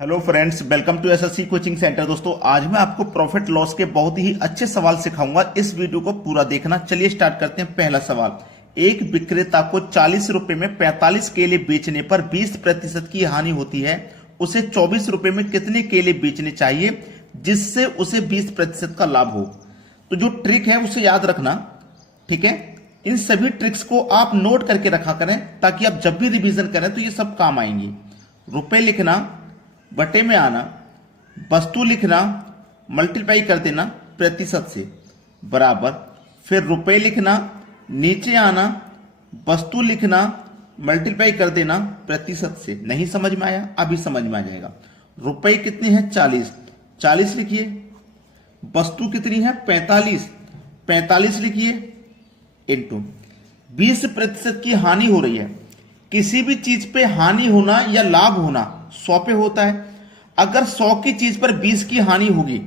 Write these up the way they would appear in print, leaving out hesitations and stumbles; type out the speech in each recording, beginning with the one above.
Hello friends, welcome to SSC coaching centre. दोस्तों, आज मैं आपको प्रॉफिट लॉस के बहुत ही अच्छे सवाल सिखाऊंगा। इस वीडियो को पूरा देखना। चलिए स्टार्ट करते हैं। पहला सवाल, एक विक्रेता को 40 रुपए में 45 केले बेचने पर 20% की हानि होती है। उसे 24 रुपए में कितने केले बेचने चाहिए जिससे उसे 20% का लाभ हो? तो जो ट्रिक है उसे याद रखना, ठीक है। इन सभी ट्रिक्स को आप नोट करके रखा करें ताकि आप जब भी रिवीजन करें तो ये सब काम आएंगी। रुपए लिखना, बटे में आना, वस्तु लिखना, मल्टीप्लाई कर देना प्रतिशत से बराबर, फिर रुपए लिखना, नीचे आना, वस्तु लिखना, मल्टीप्लाई कर देना प्रतिशत से। नहीं समझ में आया? अभी समझ में आ जाएगा। रुपए कितने हैं? 40, 40 लिखिए। वस्तु कितनी है? 45, 45 लिखिए। इनटू 20% की हानि हो रही है। किसी भी चीज पे हानि होना या लाभ होना 100 पे होता है। अगर 100 की चीज पर 20 की हानि होगी,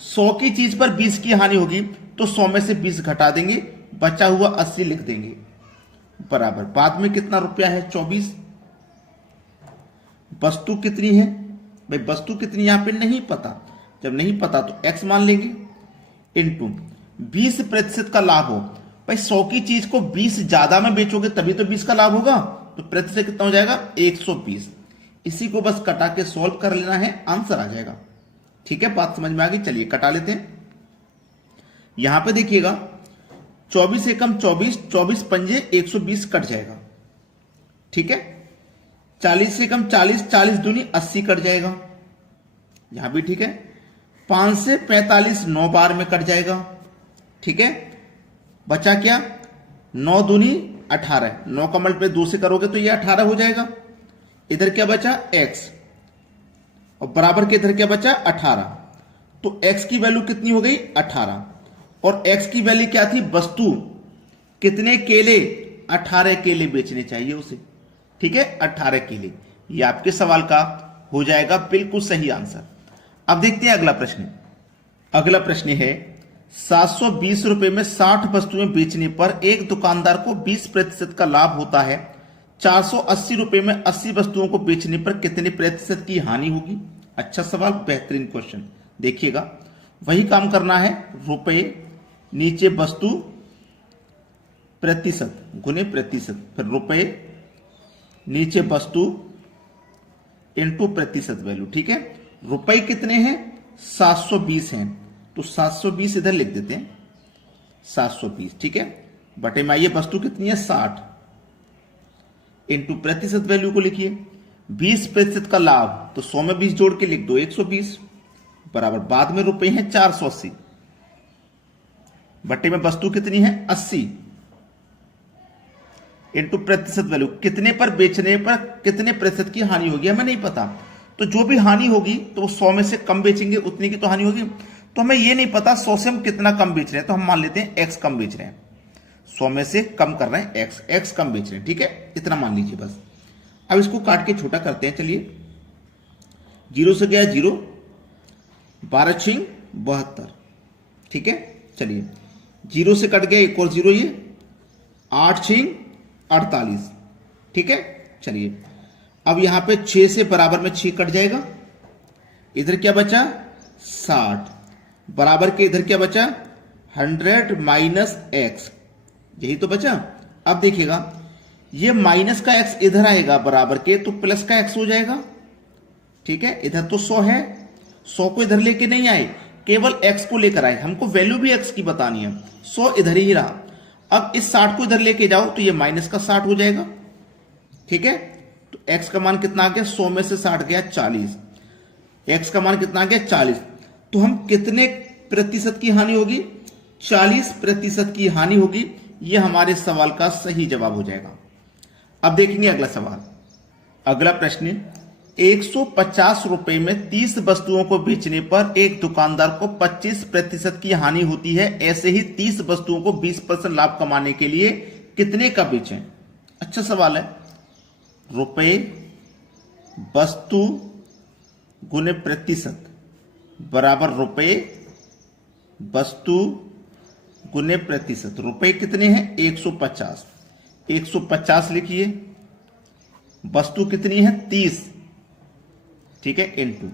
100 की चीज पर 20 की हानि होगी तो 100 में से 20 घटा देंगे, बचा हुआ 80 लिख देंगे बराबर। बाद में कितना रुपया है? 24। वस्तु कितनी है भाई? वस्तु कितनी यहां पे नहीं पता। जब नहीं पता तो x मान लेंगे। इनटू 20% का लाभ हो भाई, 100 की चीज को 20 ज्यादा में बेचोगे तभी तो 20 का लाभ होगा। तो प्रतिशत कितना हो जाएगा? 120। इसी को बस कटा के सॉल्व कर लेना है, आंसर आ जाएगा। ठीक है, बात समझ में आ गई। चलिए कटा लेते हैं। यहां पे देखिएगा, 24 एकम 24, 24 पंजे 120 कट जाएगा। ठीक है, 40 एकम 40, 40 दूनी 80 कट जाएगा। यहां भी ठीक है। 5 से 45 9 बार में कट जाएगा। ठीक है, बचा क्या? 9 दूनी 18, 9 का मल्टीप्लाई 2 से करोगे तो ये 18 हो जाएगा। इधर क्या बचा? x, और बराबर के इधर क्या बचा? 18। तो x की वैल्यू कितनी हो गई? 18। और x की वैल्यू क्या थी? वस्तु कितने केले? 18 केले बेचने चाहिए उसे। ठीक है, 18 केले। ये आपके सवाल का हो जाएगा बिल्कुल सही आंसर। अब देखते हैं अगला प्रश्न। अगला प्रश्न है, 720 रुपए में 60 वस्तुएं बेचने पर एक दुकानदार को 20% का लाभ होता है। 480 रुपए में 80 वस्तुओं को बेचने पर कितने प्रतिशत की हानि होगी? अच्छा सवाल, बेहतरीन क्वेश्चन। देखिएगा, वही काम करना है। रुपए नीचे वस्तु प्रतिशत गुने प्रतिशत, फिर रुपए नीचे वस्तु इनटू प्रतिशत वैल्यू। ठीक है, रुपए कितने हैं? 720 हैं, तो 720 इधर लिख देते हैं, 720। ठीक है, बटे में आइए, वस्तु कितनी है? 60 इंटू प्रतिशत वैल्यू को लिखिए। 20% का लाभ, तो 100 में 20 जोड़ के लिख दो, 120 बराबर। बाद में रुपए हैं 480, बटे में वस्तु कितनी है? 80 इंटू प्रतिशत वैल्यू। कितने पर बेचने पर कितने प्रतिशत की हानि होगी हमें नहीं पता। तो जो भी हानि होगी तो वो 100 में से कम बेचेंगे, उतनी की तो हानि होगी। तो हमें ये नहीं पता 100 से हम कितना कम बेच रहे हैं, तो हम मान लेते हैं x कम बेच रहे हैं। 100 में से कम कर रहे हैं, x कम बेच रहे हैं। ठीक है, इतना मान लीजिए बस। अब इसको काट के छोटा करते हैं। चलिए, 0 से गया 0, 12 छिंग 72। ठीक है, चलिए 0 से कट गया एक और 0, ये 8 छिंग 48। ठीक है, चलिए अब यहां पे 6 से बराबर में 6 कट जाएगा। इधर क्या बचा? 60 बराबर के इधर क्या बचा? 100 माइनस x, यही तो बचा। अब देखिएगा, ये माइनस का x इधर आएगा बराबर के, तो प्लस का x हो जाएगा। ठीक है, इधर तो 100 है, 100 को इधर लेके नहीं आए, केवल x को लेकर आए। हमको वैल्यू भी x की बतानी है। 100 इधर ही रहा। अब इस 60 को इधर लेके जाओ तो ये माइनस का 60 हो जाएगा। ठीक है, तो x का मान कितना आ गया? 100 में से 60 गया 40। x का मान कितना आ गया? 40। तो हम कितने प्रतिशत की हानि होगी? 40% की हानि होगी। यह हमारे सवाल का सही जवाब हो जाएगा। अब देखेंगे अगला सवाल। अगला प्रश्न, 150 रुपए में 30 वस्तुओं को बेचने पर एक दुकानदार को 25% की हानि होती है। ऐसे ही 30 वस्तुओं को 20% लाभ कमाने के लिए कितने का बेचें? अच्छा सवाल है। रुपए वस्तु गुने प्रतिशत बराबर रुपए वस्तु गुने प्रतिशत। रुपए कितने हैं? 150, 150 लिखिए। वस्तु कितनी है? 30, ठीक है, इनटू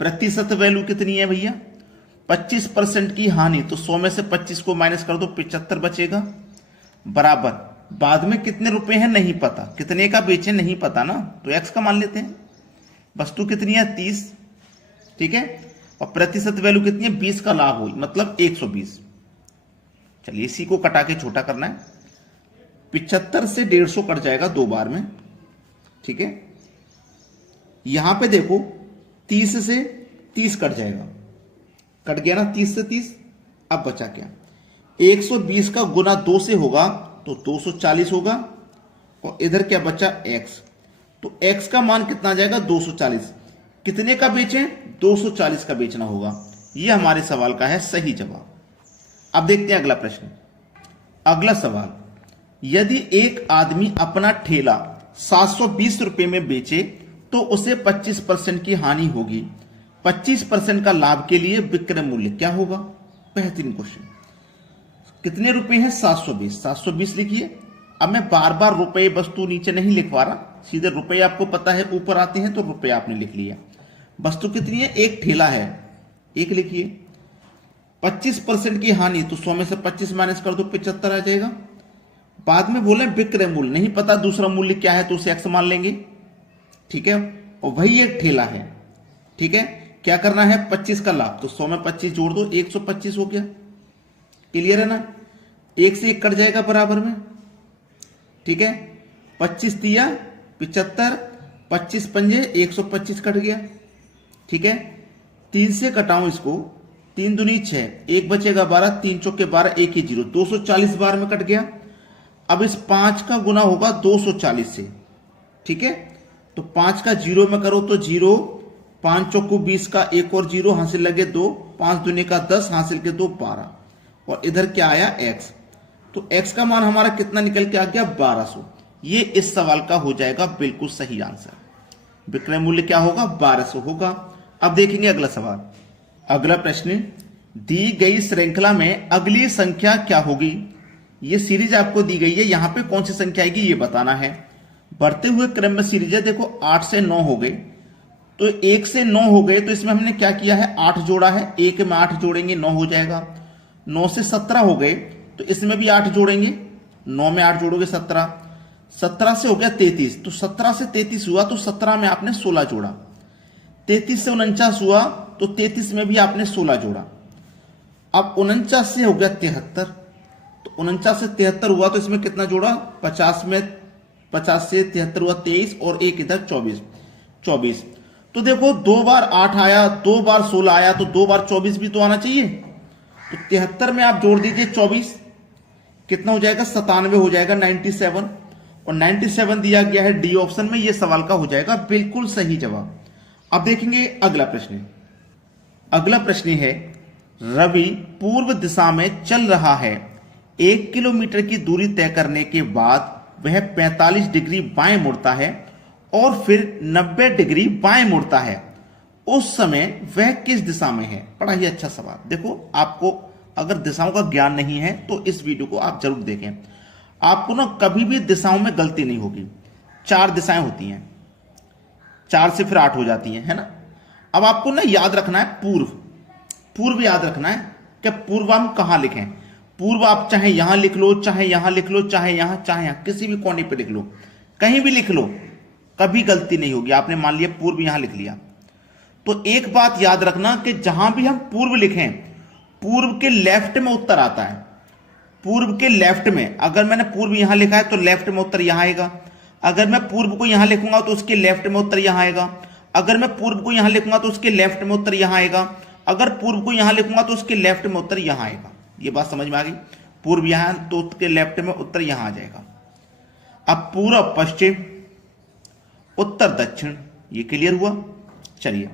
प्रतिशत वैल्यू कितनी है भैया 25% की हानि, तो 100 में से 25 को माइनस कर दो 75 बचेगा, बराबर बाद में कितने रुपए हैं नहीं पता, कितने का बेचे नहीं पता ना, तो एक्स का मान लेते हैं। वस्तु कितनी है 30, ठीक है, और प्रतिशत वैल्यू कितनी है 20 का लाभ हुई मतलब 120। चलिए इसी को कटा के छोटा करना है, 75 से 150 कट जाएगा 2 बार में, ठीक है। यहां पे देखो 30 से 30 कट जाएगा, कट गया ना 30 से 30। अब बचा क्या, 120 का गुना 2 से होगा तो 240 होगा, और इधर क्या बचा x, तो x का मान कितना आ जाएगा 240। कितने का बेचें 240 का बेचना होगा, यह हमारे सवाल का है सही जवाब। अब देखते हैं अगला प्रश्न। अगला सवाल, यदि एक आदमी अपना ठेला 720 रुपए में बेचे तो उसे 25% की हानि होगी, 25% का लाभ के लिए विक्रय मूल्य क्या होगा। बेहतरीन क्वेश्चन। कितने रुपए हैं 720, 720 लिखिए। अब मैं बार बार रुपए वस्तु नीचे नहीं लिखवा रहा, सीधे रुपए आपको पता है ऊपर आते हैं तो रुपए आपने लिख लिया। वस्तु कितनी है, एक ठेला है, एक लिखिए। 25% की हानि, तो 100 में से 25 माइनस कर दो 75 आ जाएगा। बाद में बोले विक्रय मूल्य, नहीं पता दूसरा मूल्य क्या है तो उसे एक्स मान लेंगे, ठीक है, और वही एक ठेला है, ठीक है। क्या करना है 25 का लाभ, तो 100 में 25 जोड़ दो 125 हो गया। क्लियर है ना, 1 से 1 कट जाएगा बराबर में, ठीक है। 25 दिया 75, 25 पंजे 125 कट गया, ठीक है। 3 से कटाऊं इसको, 3 दूनी 6, 1 बचेगा 12, 3 चौके 12, 1 ही 0, 240 बार में कट गया। अब इस 5 का गुना होगा 240 से, ठीक है। तो 5 का 0 में करो तो 0, 5 चौको 20 का 1 और 0 हासिल लगे 2, 5 दूनी का 10 हासिल के 2 12, और इधर क्या आया x, तो x का मान हमारा कितना निकल के आ गया 1200। ये इस सवाल का हो जाएगा बिल्कुल सही आंसर। विक्रय मूल्य क्या होगा 1200 होगा। अब देखेंगे अगला सवाल। अगला प्रश्न, दी गई श्रृंखला में अगली संख्या क्या होगी। ये सीरीज आपको दी गई है, यहां पे कौन सी संख्या आएगी ये बताना है। बढ़ते हुए क्रम में सीरीज है, देखो 8 से 9 हो गए, तो 1 से 9 हो गए, तो इसमें हमने क्या किया है 8 जोड़ा है, 1 में 8 जोड़ेंगे 9 हो जाएगा। 9 से 17 हो गए, तो इसमें भी 8 जोड़ेंगे, 9 में 8 जोड़ोगे 17, 17 से हो गया 33, तो 17 से 33 हुआ, तो 17 में आपने 16 जोड़ा। 33 से 49 हुआ, तो 33 में भी आपने 16 जोड़ा। अब 49 से हो गया 73, तो 49 से 73 हुआ, तो इसमें कितना जोड़ा 50 में 50 से 73 हुआ 23, और एक इधर 24। तो देखो 2 बार 8 आया, 2 बार 16 आया, तो 2 बार 24 भी तो आना चाहिए। तो 73 में आप जोड़ दीजिए 24, कितना हो जाएगा 97 हो जाएगा 97, और 97 दिया गया है डी ऑप्शन में, यह सवाल का हो जाएगा बिल्कुल सही जवाब। अब देखेंगे अगला प्रश्न। अगला प्रश्न है, रवि पूर्व दिशा में चल रहा है, 1 किलोमीटर की दूरी तय करने के बाद वह 45 डिग्री बाएं मुड़ता है और फिर 90 डिग्री बाएं मुड़ता है, उस समय वह किस दिशा में है। बड़ा ही अच्छा सवाल। देखो आपको अगर दिशाओं का ज्ञान नहीं है तो इस वीडियो को आप जरूर देखें, आपको ना कभी भी दिशाओं में गलती नहीं होगी। 4 दिशाएं होती हैं, 4 से फिर 8 हो जाती हैं, है ना। अब आपको ना याद रखना है पूर्व याद रखना है कि पूर्व हम कहां लिखें। पूर्व आप चाहे यहां लिख लो, चाहे यहां लिख लो, चाहे यहां किसी भी कोने पे लिख लो, कहीं भी लिख लो, कभी गलती नहीं होगी। आपने मान लिया पूर्व यहां लिख लिया, तो एक बात याद रखना कि जहां भी हम पूर्व लिखें, पूर्व के लेफ्ट में उत्तर आता है। पूर्व के लेफ्ट में, अगर मैंने पूर्व यहां लिखा है तो लेफ्ट में उत्तर यहां आएगा। अगर मैं पूर्व को यहां लिखूंगा तो उसके लेफ्ट में उत्तर यहां आएगा। अगर मैं पूर्व को यहां लिखूंगा तो उसके लेफ्ट में उत्तर यहां आएगा। अगर पूर्व को यहां लिखूंगा तो उसके लेफ्ट में उत्तर यहां आएगा। ये बात समझ में आ गई। पूर्व यहां तो उसके लेफ्ट में उत्तर यहां आ जाएगा। अब पूर्व पश्चिम, उत्तर दक्षिण, ये क्लियर हुआ। चलिए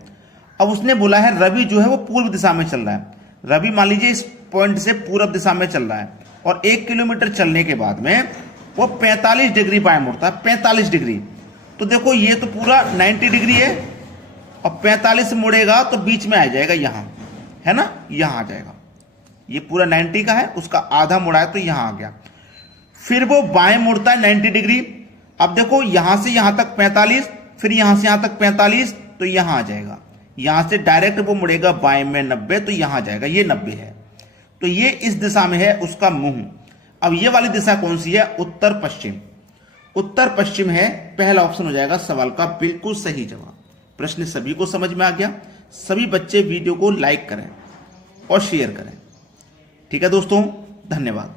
अब उसने बोला है रवि जो है वो पूर्व दिशा में चल रहा है। रवि मान लीजिए इस पॉइंट से पूर्व दिशा में चल रहा है और 1 किलोमीटर चलने के बाद में वो 45 डिग्री बाएं मुड़ता है। 45 डिग्री, तो देखो ये तो पूरा 90 डिग्री है और 45 मुड़ेगा तो बीच में आ जाएगा यहां, है ना, यहां आ जाएगा। ये पूरा 90 का है, उसका आधा मुड़ा है तो यहां आ गया। फिर वो बाएं मुड़ता है 90 डिग्री। अब देखो यहां से यहां तक 45, फिर यहां से यहां तक 45, तो यहां आ जाएगा, यहां से डायरेक्ट वो मुड़ेगा बाएं में 90, तो यहां जाएगा, ये 90 है, तो ये इस दिशा में है उसका मुंह। अब ये वाली दिशा कौन सी है? उत्तर पश्चिम। उत्तर पश्चिम है, पहला ऑप्शन हो जाएगा सवाल का बिल्कुल सही जवाब। प्रश्न सभी को समझ में आ गया? सभी बच्चे वीडियो को लाइक करें और शेयर करें। ठीक है दोस्तों, धन्यवाद।